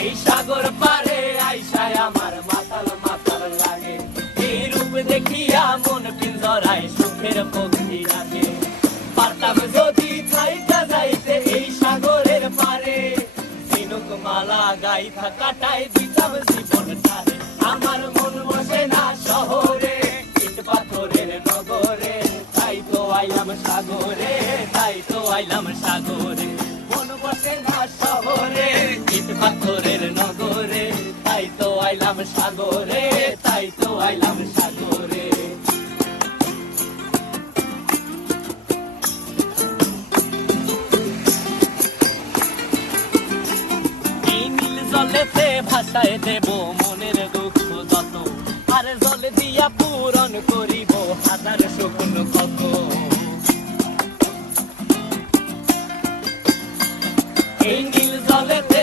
এই সাগর পারে আইসায় আমার মাতাল মাতাল লাগে, এই রূপ দেখিয়া মন পিঞ্জরায় সুখের পক্ষী রাখে। পারতাম যদি থাইকা যাইতে এই সাগরের পারে, ঝিনুক মালা গাইথা কাটাই দিতাম জীবনটারে। আমার মন বসে না শহরে, ইট পাথরের নগরে, তাই তো আইলাম সাগরে, তাই তো আইলাম সাগরে। মন বসে না শহরে, ইট পাথরের নগরে, তাই তো আইলাম সাগরে, তাই তো আইলাম সাগরে। এই নীল জলেতে ভাসায় দেব মনের দুঃখ যত, আর জলে দিয়া পূরণ করিব হাজার স্বপ্ন কত। এই নীল জলেতে